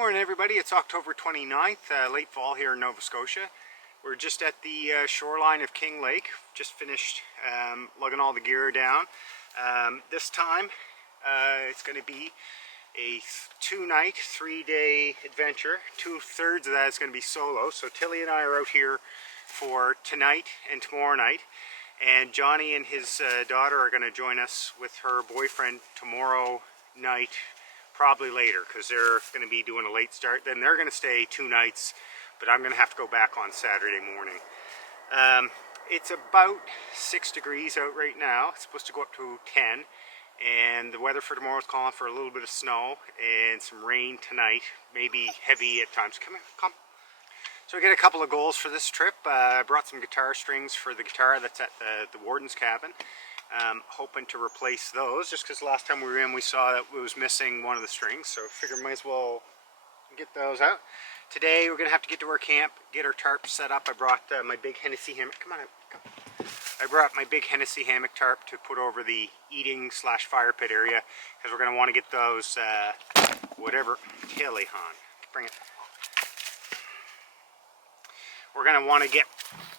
Morning everybody, it's October 29th, late fall here in Nova Scotia. We're just at the shoreline of King Lake, just finished lugging all the gear down. This time it's going to be a 2-night, 3-day adventure. 2/3 of that is going to be solo, so Tilly and I are out here for tonight and tomorrow night, and Johnny and his daughter are going to join us with her boyfriend tomorrow night, probably later, because they're going to be doing a late start. Then they're going to stay 2 nights, but I'm going to have to go back on Saturday morning. It's about 6 degrees out right now. It's supposed to go up to 10, and the weather for tomorrow is calling for a little bit of snow and some rain tonight, maybe heavy at times. Come here, come. So we got a couple of goals for this trip. I brought some guitar strings for the guitar that's at the warden's cabin. Hoping to replace those, just because last time we were in we saw that it was missing one of the strings, so I figured might as well get those out. Today we're going to have to get to our camp, get our tarp set up. I brought my big Hennessy hammock. Come on out. Come. I brought my big Hennessy hammock tarp to put over the eating / fire pit area, because we're going to want to get those whatever Tilly hon. Bring it. We're going to want to get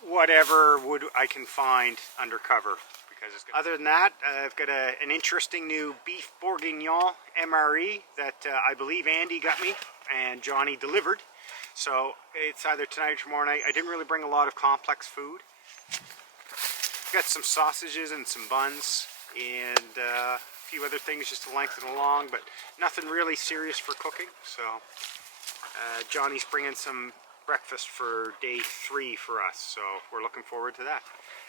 whatever wood I can find under cover. Other than that, I've got an interesting new beef bourguignon MRE that I believe Andy got me and Johnny delivered. So it's either tonight or tomorrow night. I didn't really bring a lot of complex food. Got some sausages and some buns and a few other things just to lengthen along, but nothing really serious for cooking. So Johnny's bringing some breakfast for day 3 for us, so we're looking forward to that.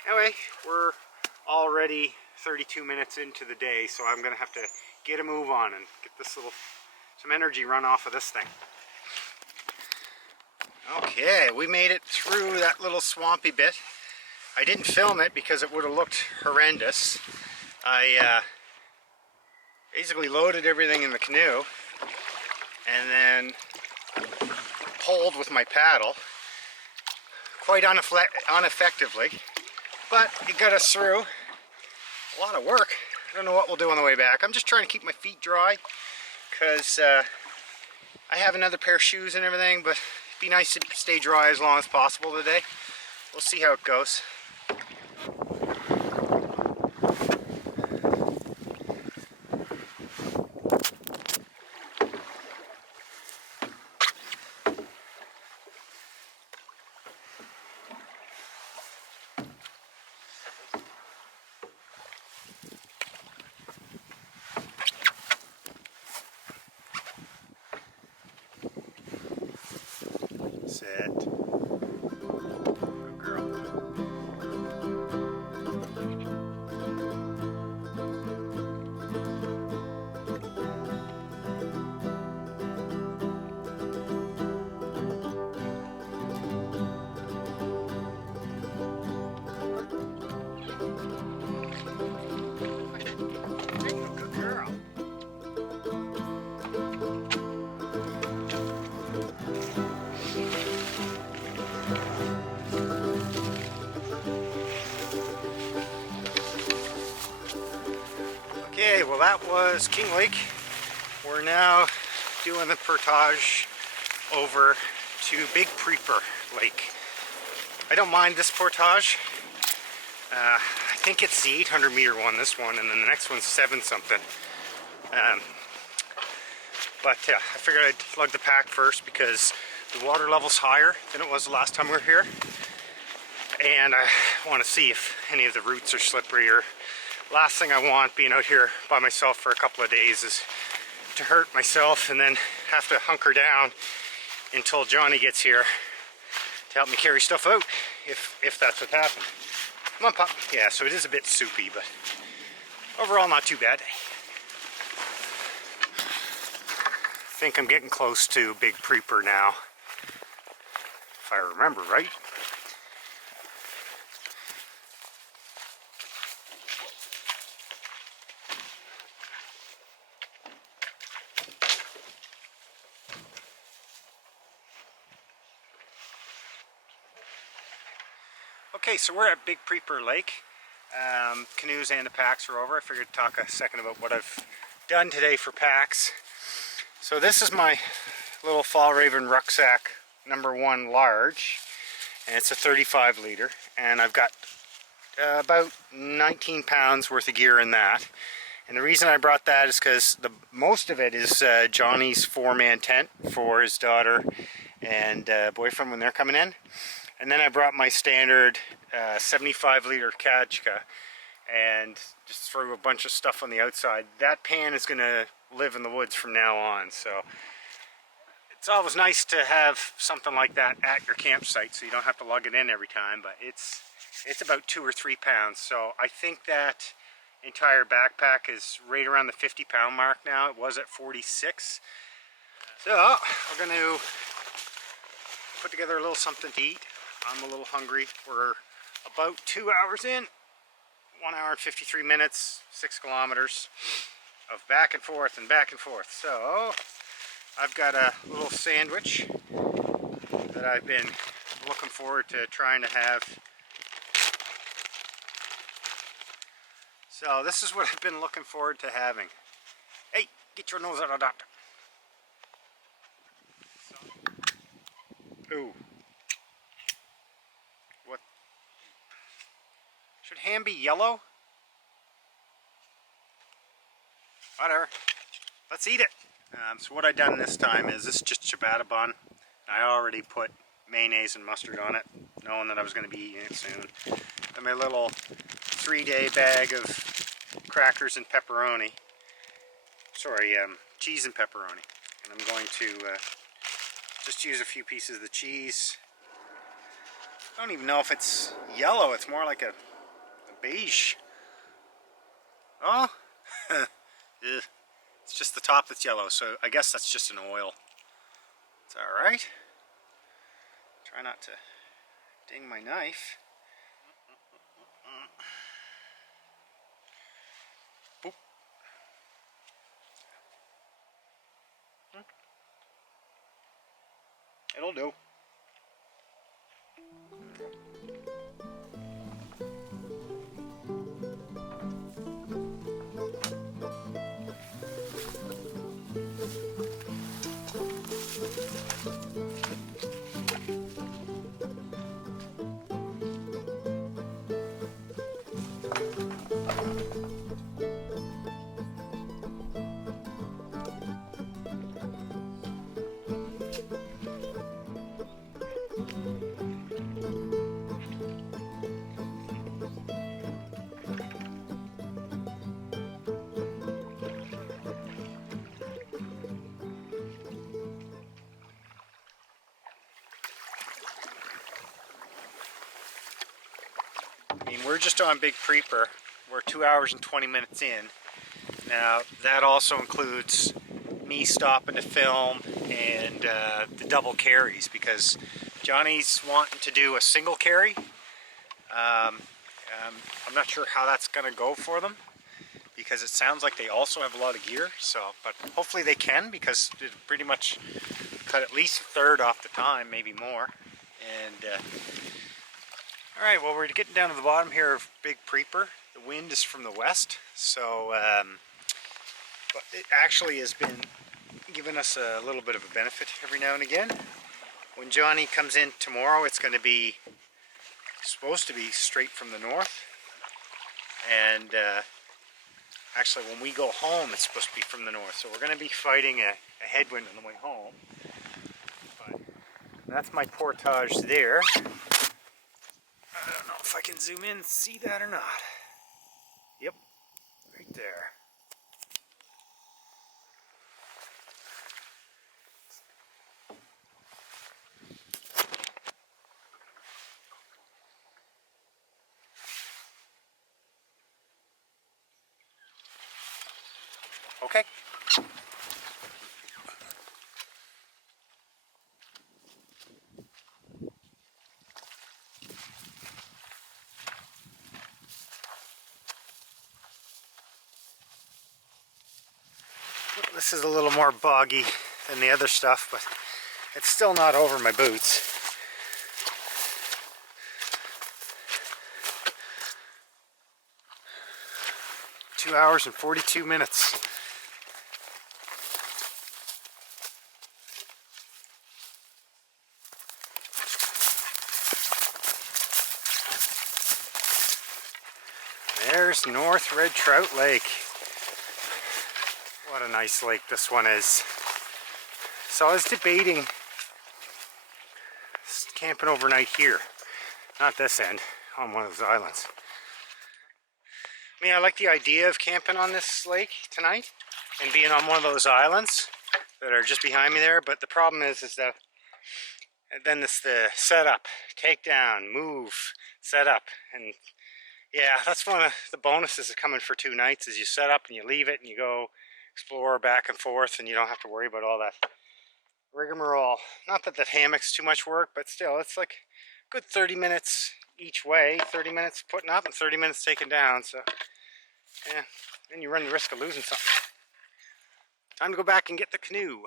Anyway, we're already 32 minutes into the day, so I'm gonna have to get a move on and get this some energy run off of this thing. Okay, we made it through that little swampy bit. I didn't film it because it would have looked horrendous. I basically loaded everything in the canoe and then pulled with my paddle quite ineffectively. But it got us through. A lot of work. I don't know what we'll do on the way back. I'm just trying to keep my feet dry, because I have another pair of shoes and everything, but it'd be nice to stay dry as long as possible today. We'll see how it goes. Set. Good girl. Good girl. Okay, well that was King Lake. We're now doing the portage over to Big Creeper Lake. I don't mind this portage. I think it's the 800-meter one, this one, and then the next one's 7-something. But I figured I'd lug the pack first because the water level's higher than it was the last time we were here. And I want to see if any of the roots are slippery. Or last thing I want being out here by myself for a couple of days is to hurt myself and then have to hunker down until Johnny gets here to help me carry stuff out, if that's what happened. Come on, Pop. Yeah, so it is a bit soupy, but overall not too bad. I think I'm getting close to Big Creeper now, if I remember right. Okay, so we're at Big Creeper Lake. Canoes and the packs are over. I figured to talk a second about what I've done today for packs. So this is my little Fall Raven rucksack #1 large, and it's a 35 liter, and I've got about 19 pounds worth of gear in that. And the reason I brought that is because most of it is Johnny's 4-man tent for his daughter and boyfriend when they're coming in. And then I brought my standard 75 liter Kachka and just threw a bunch of stuff on the outside. That pan is going to live in the woods from now on, so it's always nice to have something like that at your campsite so you don't have to lug it in every time. But it's about 2 or 3 pounds, so I think that entire backpack is right around the 50-pound mark now. It was at 46. So we're going to put together a little something to eat. I'm a little hungry. We're about 2 hours in, 1 hour and 53 minutes, 6 kilometers of back and forth and back and forth. So I've got a little sandwich that I've been looking forward to trying to have. So this is what I've been looking forward to having. Hey, get your nose out of the doctor. Ooh. What? Should ham be yellow? Whatever. Let's eat it. So what I've done this time is this is just ciabatta bun. I already put mayonnaise and mustard on it, knowing that I was going to be eating it soon. And my little 3-day bag of crackers and pepperoni. Sorry, cheese and pepperoni. And I'm going to just use a few pieces of the cheese. I don't even know if it's yellow. It's more like a beige. Oh, it's just the top that's yellow, so I guess that's just an oil. It's alright. Try not to ding my knife. Boop. It'll do. I mean, we're just on Big Creeper. We're 2 hours and 20 minutes in. Now, that also includes me stopping to film and the double carries, because Johnny's wanting to do a single carry. I'm not sure how that's going to go for them, because it sounds like they also have a lot of gear. So, but hopefully they can, because it pretty much cut at least a third off the time, maybe more. And alright, well, we're getting down to the bottom here of Big Creeper. The wind is from the west, so but it actually has been giving us a little bit of a benefit every now and again. When Johnny comes in tomorrow, it's going to be supposed to be straight from the north, and actually when we go home it's supposed to be from the north, so we're going to be fighting a headwind on the way home. But that's my portage there. I don't know if I can zoom in and see that or not. Yep, right there. Okay. This is a little more boggy than the other stuff, but it's still not over my boots. Two hours and 42 minutes. there's North Red Trout Lake. What a nice lake this one is. So I was debating camping overnight here, not this end, on one of those islands. I mean, I like the idea of camping on this lake tonight and being on one of those islands that are just behind me there, but the problem is that then it's the setup, takedown, move, setup, and yeah, that's one of the bonuses of coming for 2 nights is you set up and you leave it and you go explore back and forth and you don't have to worry about all that rigmarole. Not that the hammock's too much work, but still, it's like a good 30 minutes each way, 30 minutes putting up and 30 minutes taking down, so yeah, then you run the risk of losing something. Time to go back and get the canoe.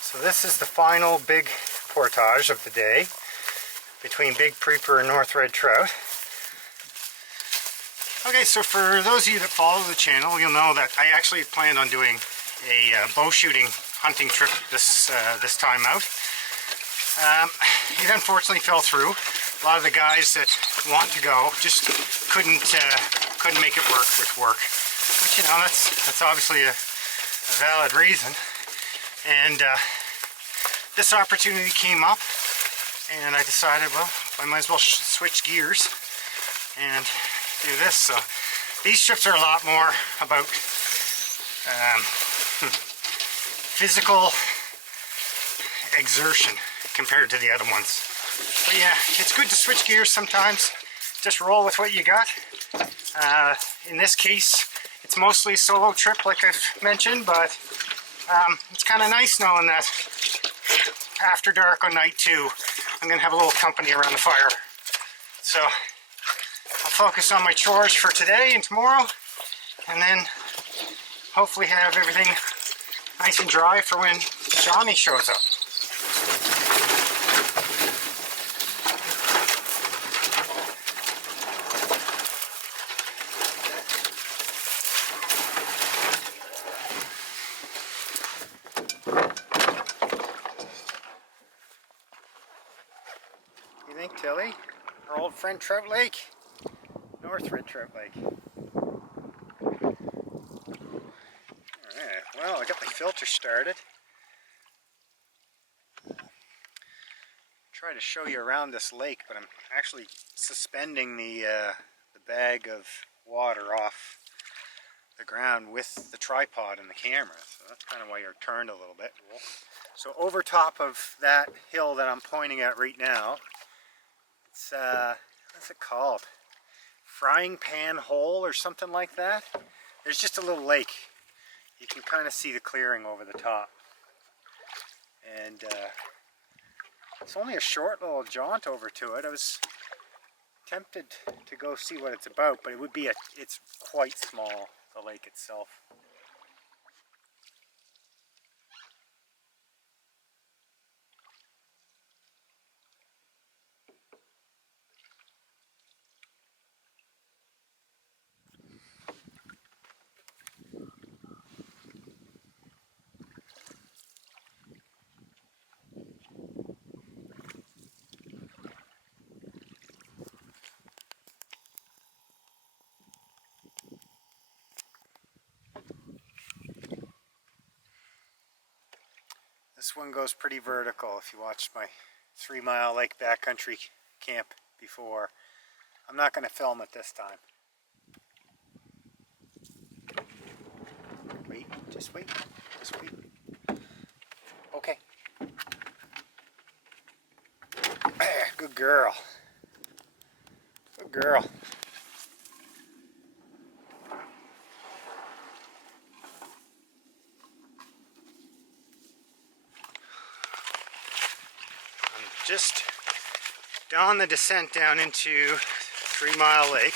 So this is the final big portage of the day between Big Preeper and North Red Trout. Okay, so for those of you that follow the channel, you'll know that I actually planned on doing a bow shooting hunting trip this time out. It unfortunately fell through. A lot of the guys that want to go just couldn't make it work with work. But you know, that's obviously a valid reason. And this opportunity came up, and I decided, well, I might as well switch gears and do this. So these trips are a lot more about physical exertion compared to the other ones. But yeah, it's good to switch gears sometimes. Just roll with what you got. In this case, it's mostly a solo trip, like I've mentioned, but it's kind of nice knowing that after dark on night 2, I'm going to have a little company around the fire. So I'll focus on my chores for today and tomorrow, and then hopefully have everything nice and dry for when Johnny shows up. You think, Tilly? Our old friend Trout Lake? North Red Trout Lake. Alright, well, I got my filter started. Try to show you around this lake, but I'm actually suspending the bag of water off the ground with the tripod and the camera. So that's kind of why you're turned a little bit. So over top of that hill that I'm pointing at right now, it's, what's it called? Frying Pan Hole or something like that. There's just a little lake. You can kind of see the clearing over the top. And it's only a short little jaunt over to it. I was tempted to go see what it's about, but it's quite small, the lake itself. This one goes pretty vertical if you watched my 3-mile lake backcountry camp before. I'm not going to film it this time. Wait, just wait, just wait. Okay. Good girl. Good girl. Just on the descent down into 3-Mile Lake.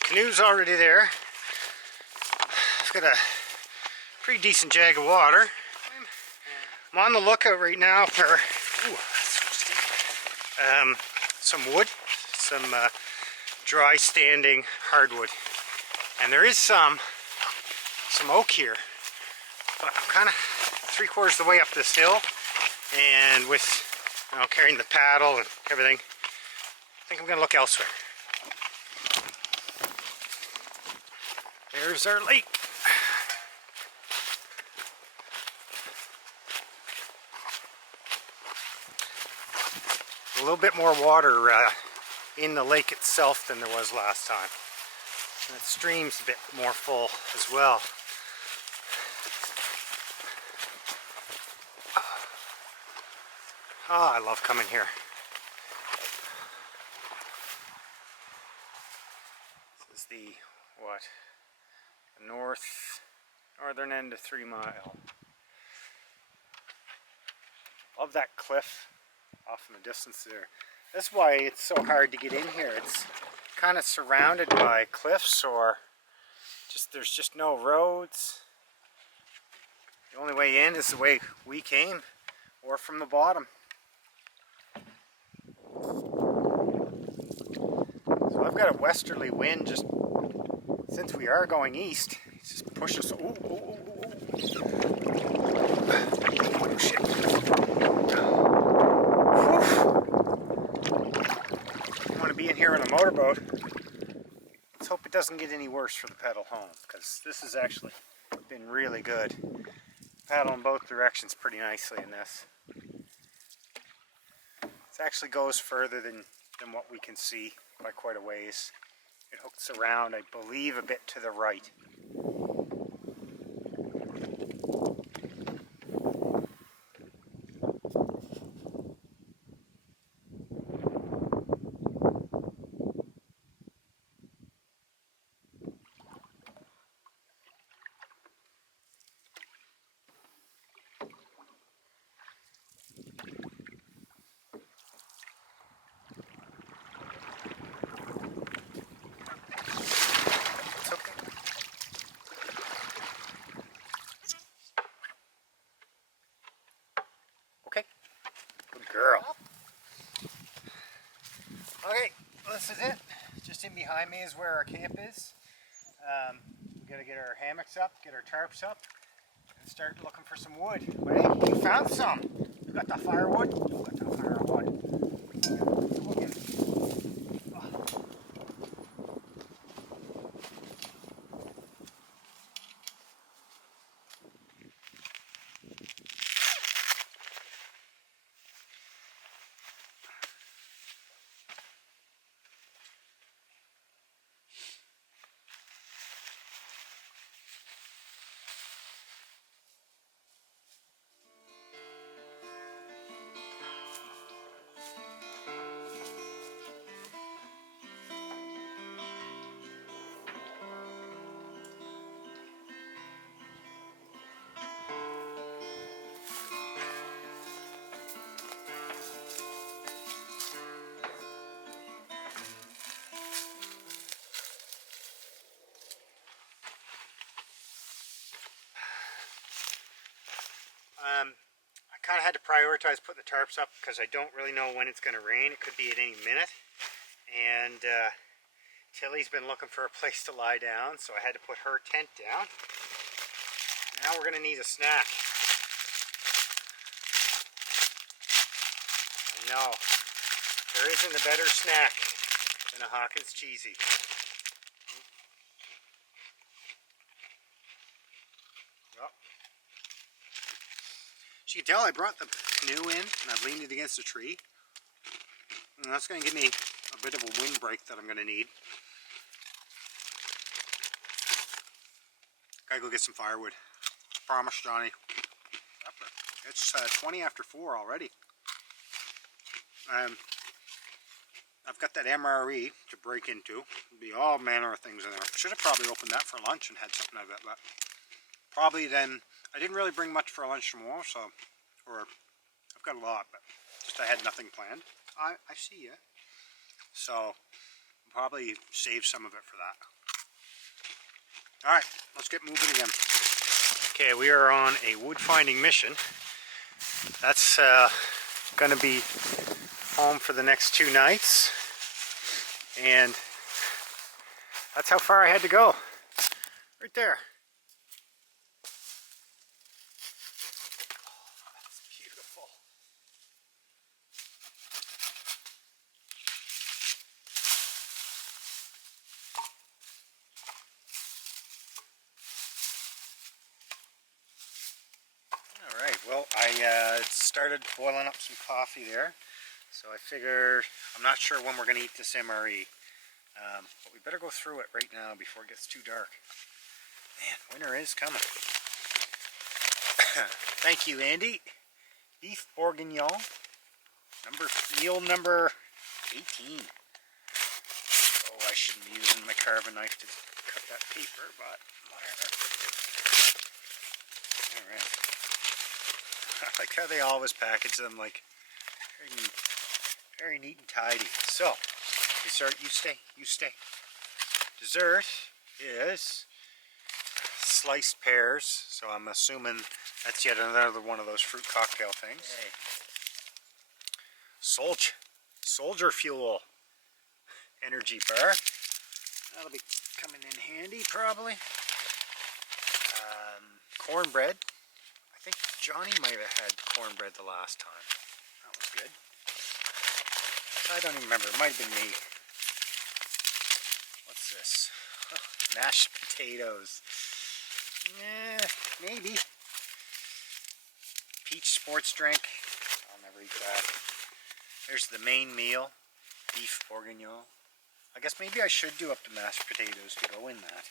Canoe's already there. I've got a pretty decent jag of water. I'm on the lookout right now for some wood, some dry standing hardwood. And there is some oak here. But I'm kind of 3/4 of the way up this hill, and with carrying the paddle and everything, I think I'm going to look elsewhere. There's our lake. A little bit more water in the lake itself than there was last time. And the stream's a bit more full as well. Ah, I love coming here. This is the, what? The northern end of 3 Mile. Love that cliff off in the distance there. That's why it's so hard to get in here. It's kind of surrounded by cliffs, or there's just no roads. The only way in is the way we came, or from the bottom. So I've got a westerly wind just since we are going east. It's just pushed us. Oh shit. I want to be in here on a motorboat. Let's hope it doesn't get any worse for the pedal home, because this has actually been really good. Paddle in both directions pretty nicely in this. It actually goes further than what we can see by quite a ways. It hooks around, I believe, a bit to the right. Girl. Okay, this is it. Just in behind me is where our camp is. We gotta get our hammocks up, get our tarps up, and start looking for some wood. But hey, we found some. You got the firewood? You got the firewood. I kind of had to prioritize putting the tarps up because I don't really know when it's going to rain. It could be at any minute. And Tilly's been looking for a place to lie down, so I had to put her tent down. Now we're going to need a snack. I know. There isn't a better snack than a Hawkins cheesy. You can tell I brought the canoe in and I've leaned it against a tree. And that's going to give me a bit of a windbreak that I'm going to need. Gotta go get some firewood. Promise, Johnny. It's 20 after 4 already. I've got that MRE to break into. There'll be all manner of things in there. Should have probably opened that for lunch and had something of it, but probably then. I didn't really bring much for lunch tomorrow, so, or I've got a lot, but just I had nothing planned. I see ya. So, I'll probably save some of it for that. Alright, let's get moving again. Okay, we are on a wood finding mission. That's going to be home for the next 2 nights. And that's how far I had to go. Right there. started boiling up some coffee there. So I figured, I'm not sure when we're going to eat this MRE. But we better go through it right now before it gets too dark. Man, winter is coming. Thank you, Andy. Beef bourguignon, meal number 18. Oh, I shouldn't be using my carving knife to cut that paper, but whatever. Alright. I like how they always package them like very neat and tidy. So, dessert, you stay. Dessert is sliced pears, so I'm assuming that's yet another one of those fruit cocktail things. Hey. Soldier Fuel energy bar. That'll be coming in handy probably. Cornbread. I think Johnny might have had cornbread the last time. That was good. I don't even remember. It might have been me. What's this? Mashed potatoes. Maybe. Peach sports drink. I'll never eat that. There's the main meal. Beef bourguignon. I guess maybe I should do up the mashed potatoes to go in that.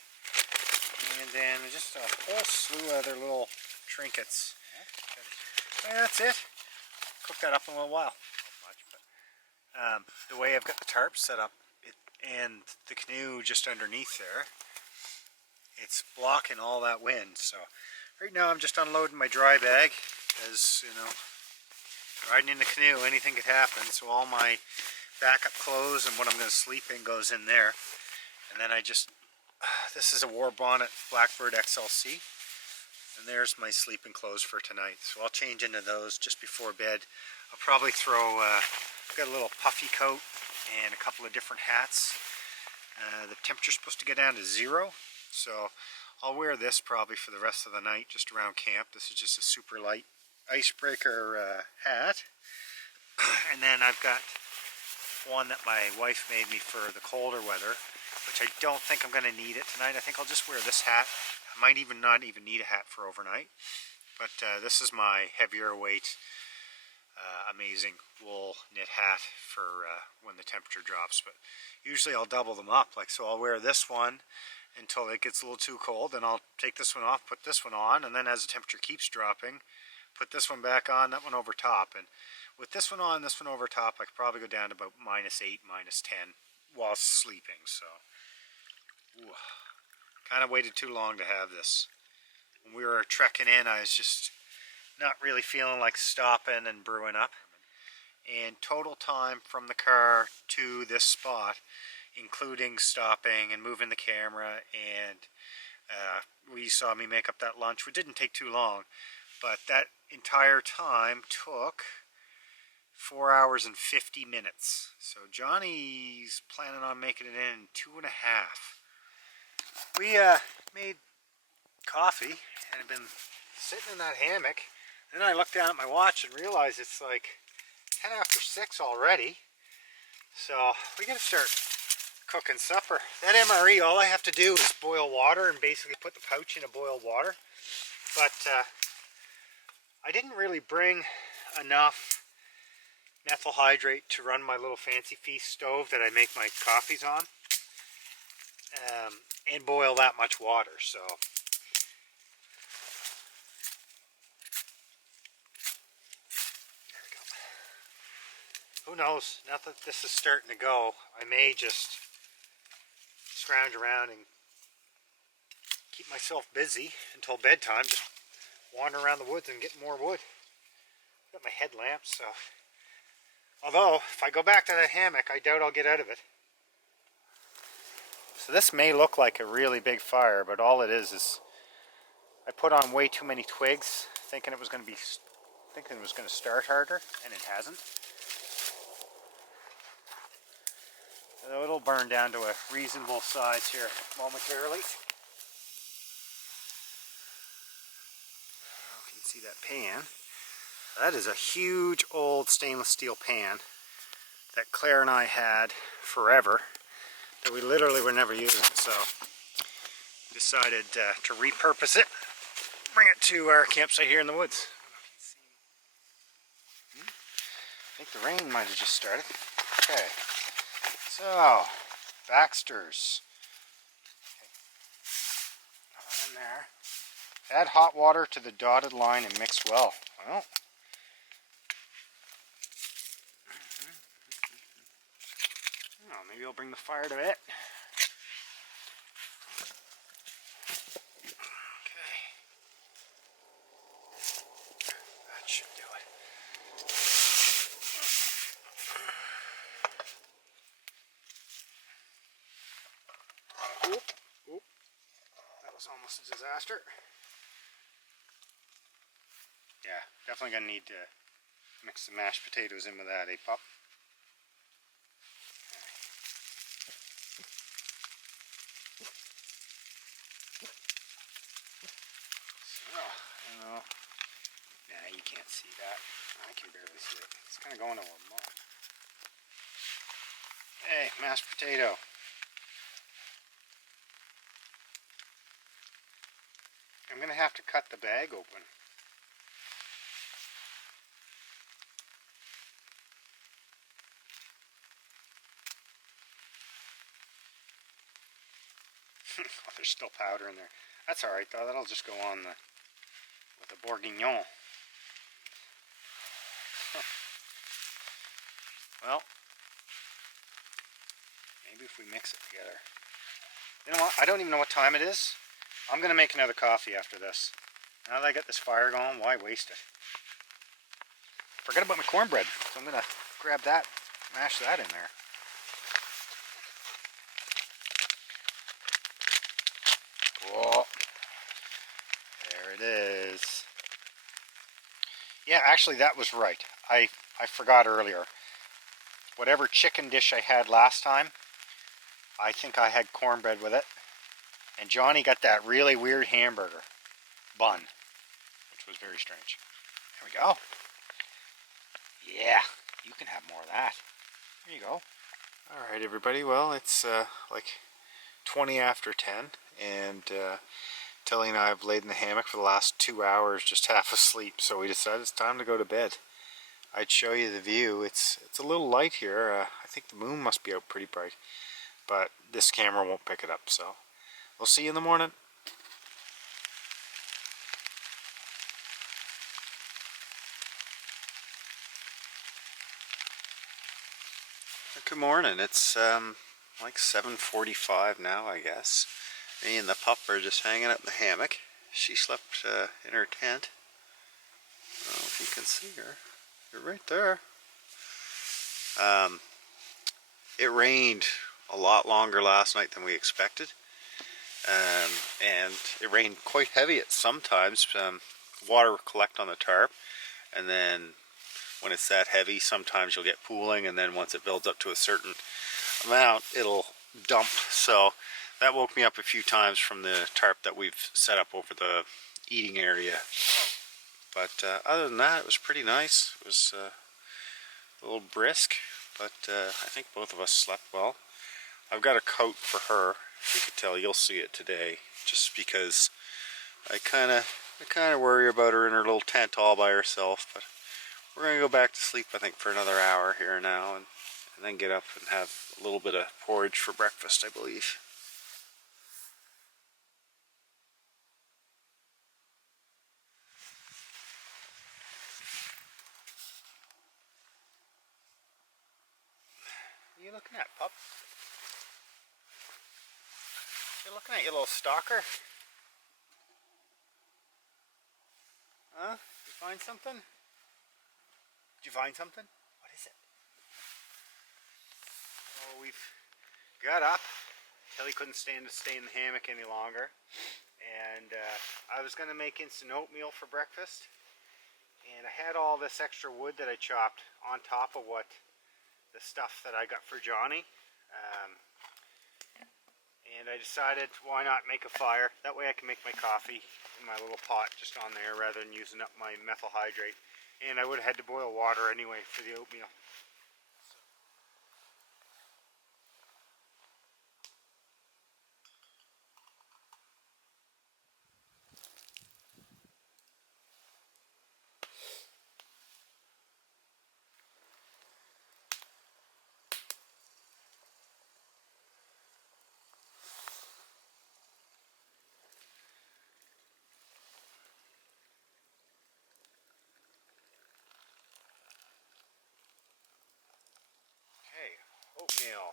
And then just a whole slew of other little trinkets. Yeah, that's it. Cook that up in a little while. Not much, but the way I've got the tarp set up and the canoe just underneath there, it's blocking all that wind. So right now I'm just unloading my dry bag, as you know, riding in the canoe, anything could happen. So all my backup clothes and what I'm going to sleep in goes in there. And then I just, this is a War Bonnet Blackbird XLC. And there's my sleeping clothes for tonight. So I'll change into those just before bed. I'll probably throw, I've got a little puffy coat and a couple of different hats. The temperature's supposed to get down to 0. So I'll wear this probably for the rest of the night just around camp. This is just a super light icebreaker hat. And then I've got one that my wife made me for the colder weather, which I don't think I'm going to need it tonight. I think I'll just wear this hat. I might even not even need a hat for overnight. But this is my heavier weight, amazing wool knit hat for when the temperature drops. But usually I'll double them up. Like, so I'll wear this one until it gets a little too cold. Then I'll take this one off, put this one on, and then as the temperature keeps dropping, put this one back on, that one over top. And with this one on, this one over top, I could probably go down to about -8, -10 while sleeping. So, kind of waited too long to have this. When we were trekking in, I was just not really feeling like stopping and brewing up. And total time from the car to this spot, including stopping and moving the camera, and we saw me make up that lunch, which didn't take too long, but that entire time took 4 hours and 50 minutes. So Johnny's planning on making it in 2.5. We made coffee and have been sitting in that hammock. Then I looked down at my watch and realized it's like 10 after 6 already. So we gotta start cooking supper. That MRE, all I have to do is boil water and basically put the pouch in a boiled water. But I didn't really bring enough methyl hydrate to run my little Fancy Feast stove that I make my coffees on, and boil that much water. So there we go. Who knows, now that this is starting to go, I may just scrounge around and keep myself busy until bedtime, just wander around the woods and get more wood. Got my headlamp, so although if I go back to that hammock, I doubt I'll get out of it. So this may look like a really big fire, but all it is I put on way too many twigs, thinking it was going to start harder, and it hasn't. So it'll burn down to a reasonable size here momentarily. You can see that pan. That is a huge old stainless steel pan that Claire and I had forever that we literally were never using. So decided to repurpose it, bring it to our campsite here in the woods. think the rain might have just started. Okay, so Baxter's. Not in there. Add hot water to the dotted line and mix well. Well, oh, maybe I'll bring the fire to it. Okay, that should do it. Oop, that was almost a disaster. Yeah, definitely gonna need to mix the mashed potatoes in with that, eh, pup? So, you know, nah, you can't see that. I can barely see it. It's kind of going to a mop. Hey, mashed potato. I'm gonna have to cut the bag open. Oh, there's still powder in there. That's alright though, that'll just go on with the bourguignon. Well, maybe if we mix it together. You know what, I don't even know what time it is. I'm going to make another coffee after this. Now that I got this fire going, why waste it? Forgot about my cornbread, so I'm going to grab that, mash that in there. Whoa. There it is. Yeah, actually that was right. I forgot earlier. Whatever chicken dish I had last time, I think I had cornbread with it. And Johnny got that really weird hamburger bun, which was very strange. There we go. Yeah, you can have more of that. There you go. Alright everybody, well it's like 20 after 10 and Tilly and I have laid in the hammock for the last 2 hours just half asleep, so we decided it's time to go to bed. I'd show you the view. It's a little light here. I think the moon must be out pretty bright, but this camera won't pick it up, so we'll see you in the morning. Good morning. It's like 7:45 now, I guess. Me and the pup are just hanging out in the hammock. She slept in her tent. I don't know if you can see her. You're right there. It rained a lot longer last night than we expected. And it rained quite heavy at some times. Water will collect on the tarp, and then when it's that heavy, sometimes you'll get pooling, and then once it builds up to a certain amount, it'll dump. So that woke me up a few times from the tarp that we've set up over the eating area. But other than that, it was pretty nice. It was a little brisk, but I think both of us slept well. I've got a coat for her. If you could tell, you'll see it today, just because I kind of worry about her in her little tent all by herself. But we're gonna go back to sleep, I think, for another hour here now, and then get up and have a little bit of porridge for breakfast, I believe. What are you looking at, pup? You're looking at, you little stalker? Huh? You find something? Did you find something? What is it? Oh, we've got up. Kelly couldn't stand to stay in the hammock any longer. And I was going to make instant oatmeal for breakfast. And I had all this extra wood that I chopped on top of the stuff that I got for Johnny. And I decided, why not make a fire? That way I can make my coffee in my little pot just on there rather than using up my methyl hydrate. And I would have had to boil water anyway for the oatmeal.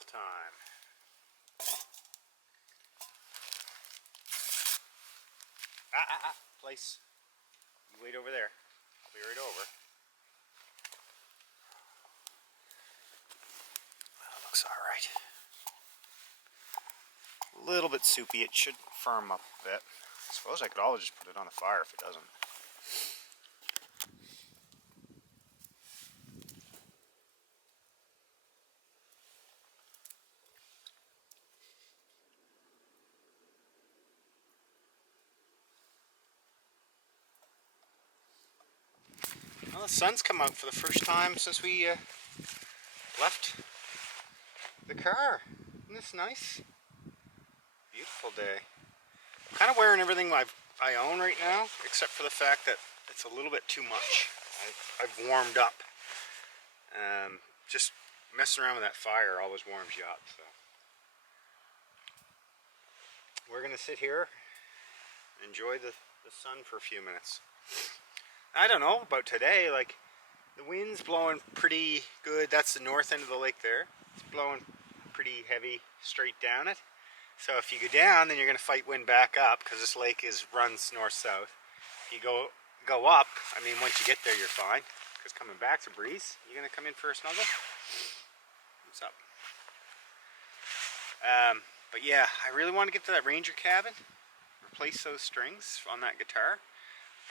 time. Place. You wait over there. I'll be right over. Well, it looks alright. A little bit soupy. It should firm up a bit. I suppose I could always just put it on the fire if it doesn't. Well, the sun's come out for the first time since we left the car. Isn't this nice? Beautiful day. I'm kind of wearing everything I own right now, except for the fact that it's a little bit too much. I've warmed up. Just messing around with that fire always warms you up. So we're gonna sit here, enjoy the sun for a few minutes. I don't know about today, like the wind's blowing pretty good. That's the north end of the lake there. It's blowing pretty heavy straight down it. So if you go down, then you're going to fight wind back up because this lake runs north-south. If you go up, I mean, once you get there, you're fine because coming back's a breeze. You going to come in for a snuggle? What's up? But yeah, I really want to get to that ranger cabin, replace those strings on that guitar.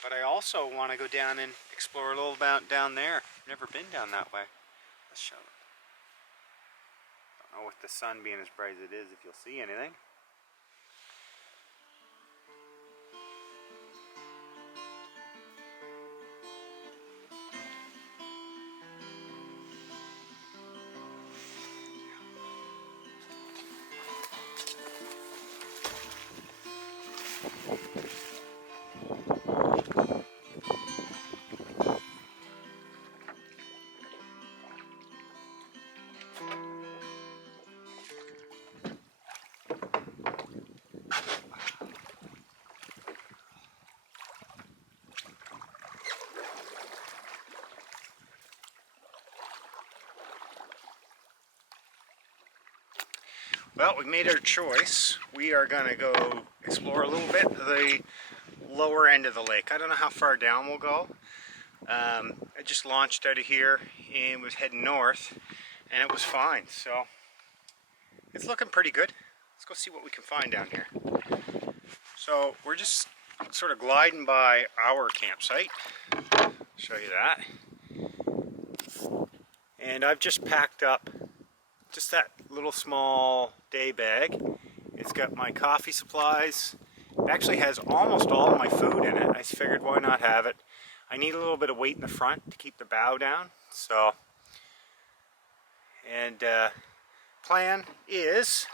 But I also want to go down and explore a little about down there. Never been down that way. Let's show them. Don't know with the sun being as bright as it is if you'll see anything. Well, we made our choice. We are going to go explore a little bit of the lower end of the lake. I don't know how far down we'll go. I just launched out of here and was heading north, and it was fine. So it's looking pretty good. Let's go see what we can find down here. So we're just sort of gliding by our campsite. Show you that. And I've just packed up just that little small day bag. It's got my coffee supplies. It actually has almost all of my food in it. I figured why not have it. I need a little bit of weight in the front to keep the bow down. So, and plan is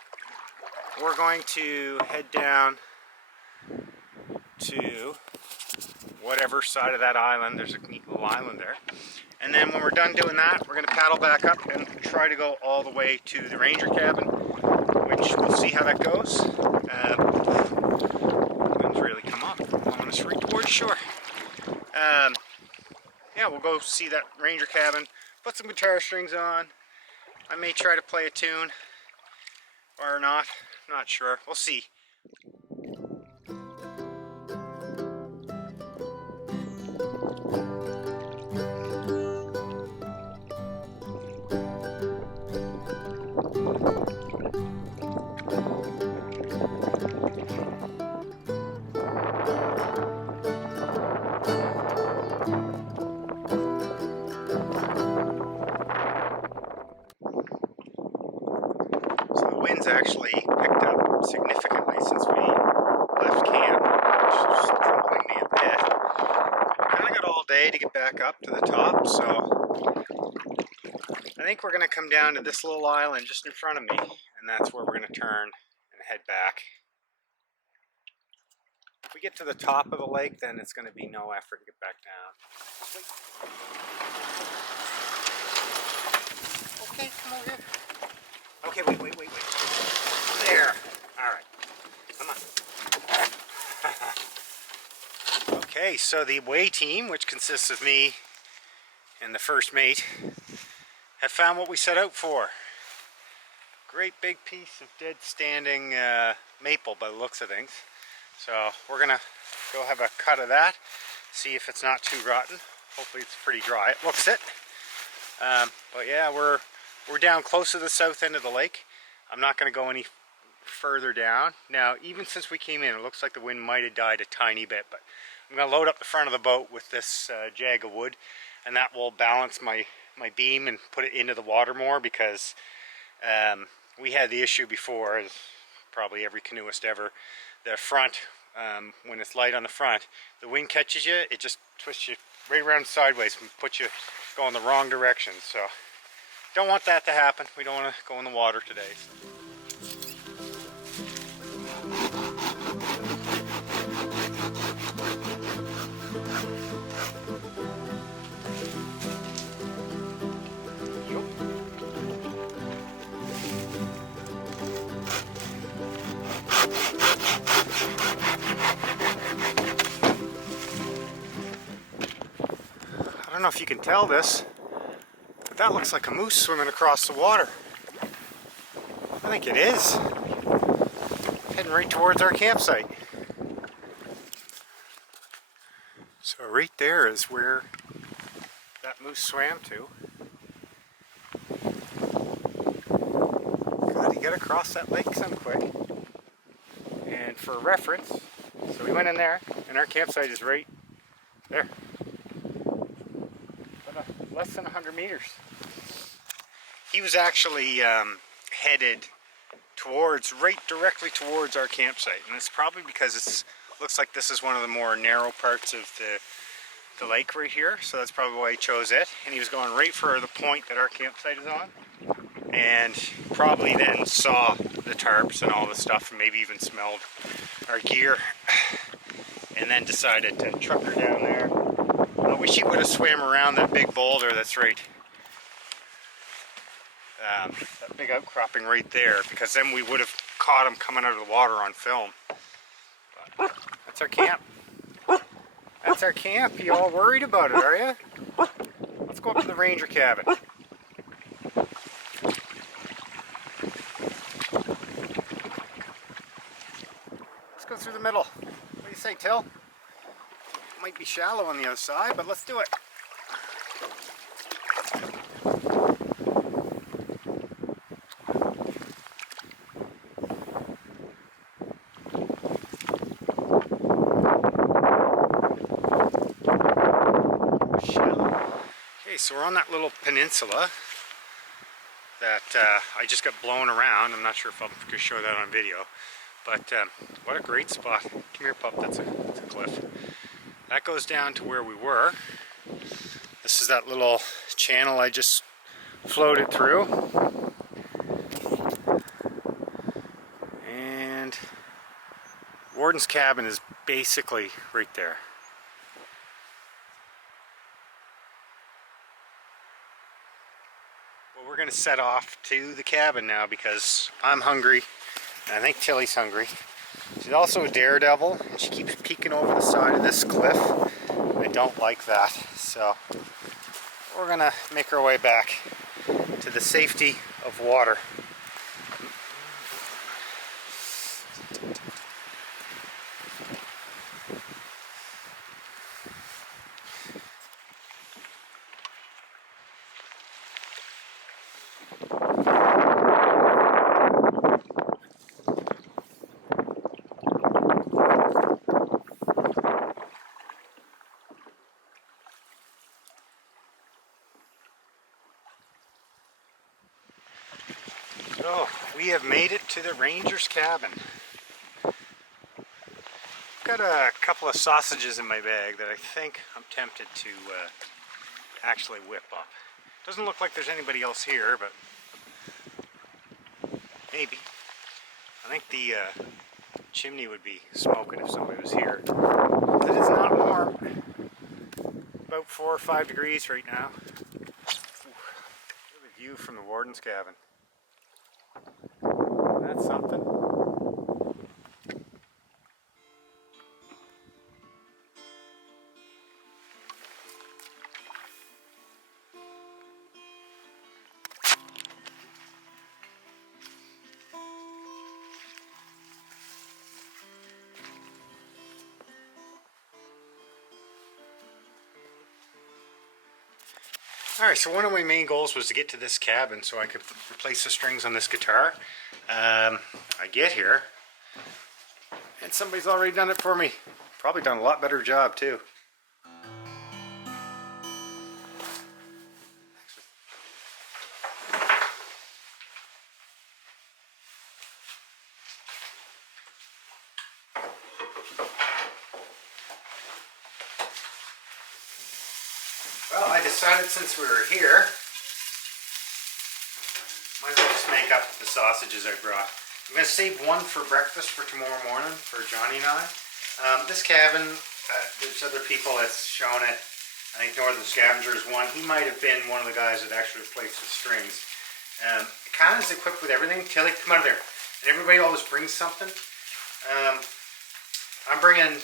we're going to head down to whatever side of that island. There's a neat little island there. And then when we're done doing that, we're going to paddle back up and try to go all the way to the ranger cabin, which we'll see how that goes. Wind's really come up on us right towards shore. Yeah, we'll go see that ranger cabin, put some guitar strings on. I may try to play a tune or not, not sure. We'll see. Actually picked up significantly since we left camp, which is troubling me a bit. Kind of got all day to get back up to the top, so I think we're going to come down to this little island just in front of me, and that's where we're going to turn and head back. If we get to the top of the lake, then it's going to be no effort to get back down. Okay, come over here. Okay, wait. There. Alright. Come on. Okay, so the away team, which consists of me and the first mate, have found what we set out for. Great big piece of dead standing maple by the looks of things. So we're gonna go have a cut of that, see if it's not too rotten. Hopefully it's pretty dry. It looks it. But yeah, we're down close to the south end of the lake. I'm not gonna go any further down. Now, even since we came in, it looks like the wind might have died a tiny bit, but I'm gonna load up the front of the boat with this jag of wood, and that will balance my beam and put it into the water more, because we had the issue before, as probably every canoeist ever, the front, when it's light on the front, the wind catches you, it just twists you right around sideways and puts you going the wrong direction. So don't want that to happen. We don't want to go in the water today. I don't know if you can tell this, but that looks like a moose swimming across the water. I think it is. Heading right towards our campsite. So right there is where that moose swam to. God, you gotta cross that lake some quick. And for reference, so we went in there, and our campsite is right there. Less than 100 meters. He was actually headed towards, right directly towards our campsite, and it's probably because it looks like this is one of the more narrow parts of the lake right here, so that's probably why he chose it. And he was going right for the point that our campsite is on, and probably then saw the tarps and all the stuff, and maybe even smelled our gear, and then decided to truck her down there. I wish he would have swam around that big boulder that's right, that big outcropping right there, because then we would have caught him coming out of the water on film. But that's our camp. That's our camp. You all worried about it, are you? Let's go up to the ranger cabin. Let's go through the middle. What do you say, Till? Might be shallow on the other side, but let's do it. Okay, so we're on that little peninsula that I just got blown around. I'm not sure if I could show that on video, but what a great spot. Come here, pup. That's a cliff. That goes down to where we were. This is that little channel I just floated through. And Warden's cabin is basically right there. Well, we're going to set off to the cabin now because I'm hungry, and I think Tilly's hungry. She's also a daredevil, and she keeps peeking over the side of this cliff. I don't like that, so we're gonna make our way back to the safety of water. So, we have made it to the ranger's cabin. I've got a couple of sausages in my bag that I think I'm tempted to actually whip up. Doesn't look like there's anybody else here, but maybe. I think the chimney would be smoking if somebody was here. But it is not warm. About 4 or 5 degrees right now. Look at the view from the warden's cabin. That's something. Alright, so one of my main goals was to get to this cabin so I could replace the strings on this guitar. I get here, and somebody's already done it for me. Probably done a lot better job too. Well, I decided since we were here, might as well just make up the sausages I brought. I'm going to save one for breakfast for tomorrow morning for Johnny and I. This cabin, there's other people that's shown it. I think Northern Scavenger is one. He might have been one of the guys that actually replaced the strings. It kind of is equipped with everything. Tilly, come out of there. And everybody always brings something. I'm bringing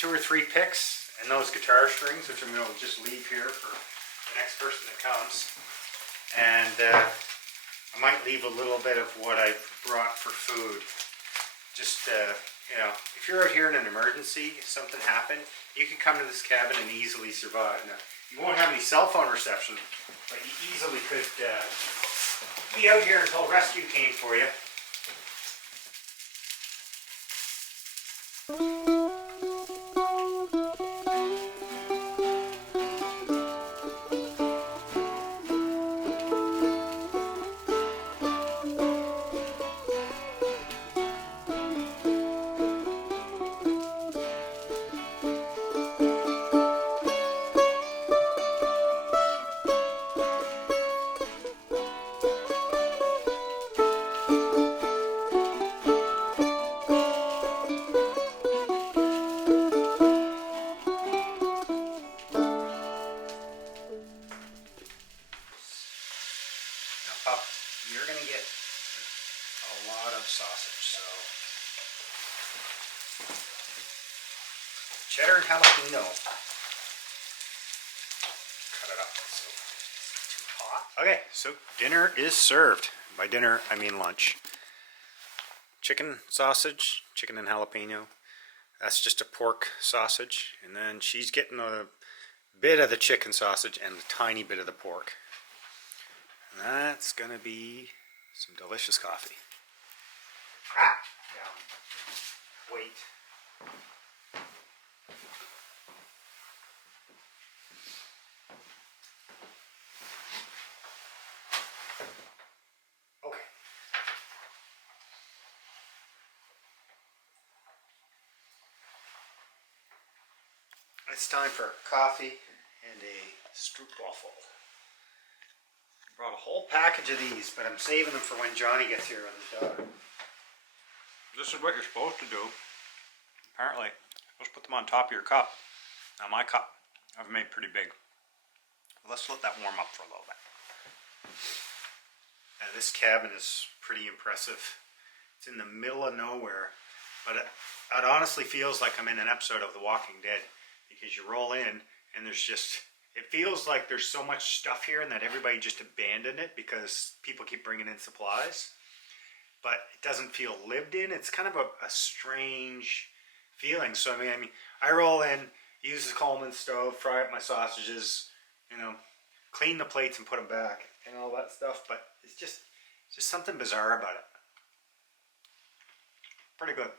2 or 3 picks and those guitar strings, which I'm going to just leave here for the next person that comes. And I might leave a little bit of what I brought for food. Just, you know, if you're out here in an emergency, if something happened, you can come to this cabin and easily survive. Now, you won't have any cell phone reception, but you easily could be out here until rescue came for you. You're going to get a lot of sausage, so cheddar and jalapeno. Cut it up so it's not too hot. Okay, so dinner is served. By dinner, I mean lunch. Chicken sausage, chicken and jalapeno. That's just a pork sausage, and then she's getting a bit of the chicken sausage and a tiny bit of the pork. And that's gonna be some delicious coffee. Down. Wait. Okay. It's time for coffee and a stroopwafel. Brought a whole package of these, but I'm saving them for when Johnny gets here on his dog. This is what you're supposed to do. Apparently, you're supposed to put them on top of your cup. Now my cup I've made pretty big. Let's let that warm up for a little bit. Now, this cabin is pretty impressive. It's in the middle of nowhere, but it honestly feels like I'm in an episode of The Walking Dead, because you roll in and there's just... It feels like there's so much stuff here and that everybody just abandoned it because people keep bringing in supplies. But it doesn't feel lived in. It's kind of a strange feeling. So, I mean, I roll in, use the Coleman stove, fry up my sausages, you know, clean the plates and put them back and all that stuff. But it's just something bizarre about it. Pretty good.